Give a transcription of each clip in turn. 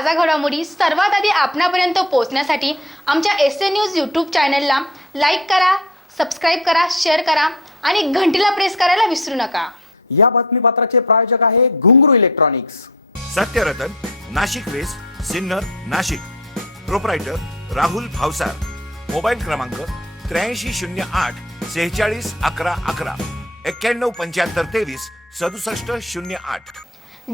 ताजा घडामोडी सर्वात आधी आपणापर्यंत पोहोचण्यासाठी आमच्या एस ए न्यूज यूट्यूब चॅनलला लाईक करा सबस्क्राईब करा शेअर करा आणि घंटीला प्रेस करायला विसरू नका. या बातमीपत्राचे प्रायोजक आहे Ghungroo electronics Satyaratan Nashik west Sinnar Nashik. Proprietor Rahul Bhavsar. Mobile क्रमांक त्र्याऐंशी शून्य आठ सेहेचाळीस अकरा अकरा. एक्क्याण्णव पंच्याहत्तर तेवीस सदुसष्ट शून्य आठ.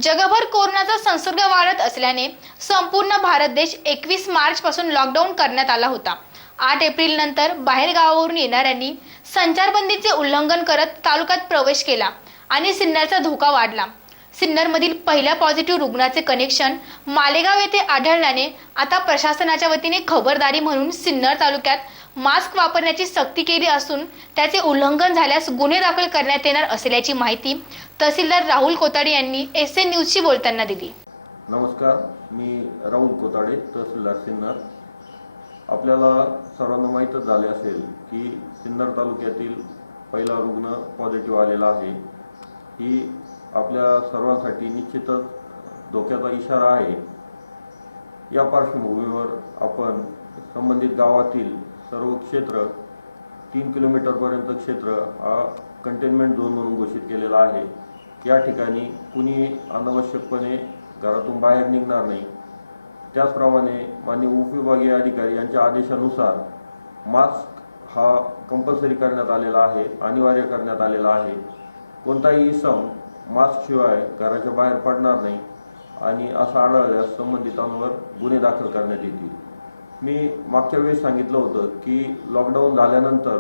जगभर कोरोनाचा संसर्ग वाढत असल्याने संपूर्ण भारत देश एकवीस मार्च पासून लॉकडाऊन करण्यात आला होता. आठ एप्रिल नंतर बाहेर गावावरून येणाऱ्यांनी संचारबंदीचे उल्लंघन करत तालुक्यात प्रवेश केला आणि सिन्नरचा धोका वाढला. सिन्नरमधील पहिल्या पॉझिटिव्ह रुग्णाचे कनेक्शन मालेगाव येथे आढळल्याने आता प्रशासनाच्या वतीने खबरदारी म्हणून सिन्नर तालुक्यात मास्क वापरण्याची सक्ती केली असून त्याचे उल्लंघन झाल्यास गुन्हे दाखल करण्यात येणार असल्याची माहिती तहसीलदार राहुल कोताडे यांनी एस एन न्यूजशी बोलताना दिली. नमस्कार मी राहुल कोताडे तहसीलदार सिन्नर. आपल्याला सर्वांना माहीतच झाले असेल की सिन्नर तालुक्यातील पहिला रुग्ण पॉझिटिव्ह आलेला आहे. ही आपल्या सर्वांसाठी निश्चितच धोक्याचा इशारा आहे. या पार्श्वभूमीवर आपण संबंधित गावातील सर्व क्षेत्र तीन किलोमीटरपर्यंत क्षेत्र हा कंटेनमेंट झोन म्हणून घोषित केलेला आहे. या ठिकाणी कुणी अनावश्यकपणे घरातून बाहेर निघणार नाही. त्याचप्रमाणे माननीय उपविभागीय अधिकारी यांच्या आदेशानुसार मास्क हा कंपल्सरी करण्यात आलेला आहे अनिवार्य करण्यात आलेला आहे. कोणताही इसम मास्कशिवाय घराच्या बाहेर पडणार नाही आणि असं आढळल्यास संबंधितांवर गुन्हे दाखल करण्यात येतील. मी मागच्या वेळेस सांगितलं होतं की लॉकडाऊन झाल्यानंतर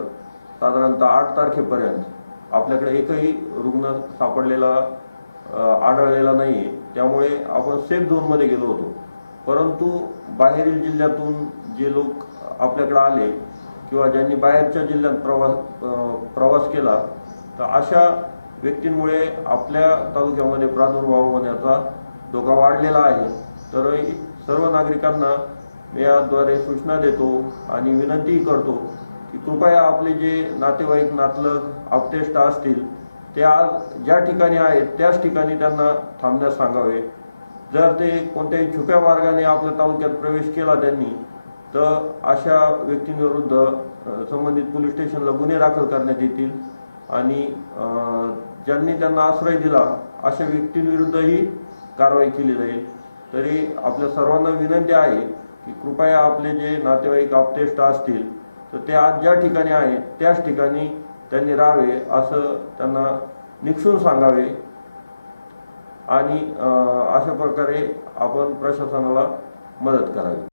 साधारणतः आठ तारखेपर्यंत आपल्याकडे एकही रुग्ण सापडलेला आढळलेला नाही आहे त्यामुळे आपण सेफ झोनमध्ये गेलो होतो. परंतु बाहेरील जिल्ह्यातून जे लोक आपल्याकडे आले किंवा ज्यांनी बाहेरच्या जिल्ह्यात प्रवास प्रवास केला तर अशा व्यक्तींमुळे आपल्या तालुक्यामध्ये प्रादुर्भाव होण्याचा धोका वाढलेला आहे. तर सर्व नागरिकांना याद्वारे सूचना देतो आणि विनंतीही करतो की कृपया आपले जे नातेवाईक नातलग आपतेष्ट असतील ते आज ज्या ठिकाणी आहेत त्याच ठिकाणी त्यांना थांबण्यास सांगावे. जर ते कोणत्याही छुप्या मार्गाने आपल्या तालुक्यात प्रवेश केला त्यांनी तर अशा व्यक्तींविरुद्ध संबंधित पोलीस स्टेशनला गुन्हे दाखल करण्यात येतील. आणि ज्यांनी त्यांना आश्रय दिला अशा व्यक्तींविरुद्धही कारवाई केली जाईल. तरी आपल्या सर्वांना विनंती आहे की कृपया आपले जे नातेवाईक आपतेष्ट असतील तर ते आज ज्या ठिकाणी आहेत त्याच ठिकाणी त्यांनी राहावे असं त्यांना निक्षून सांगावे. आणि अशा प्रकारे आपण प्रशासनाला मदत करावी.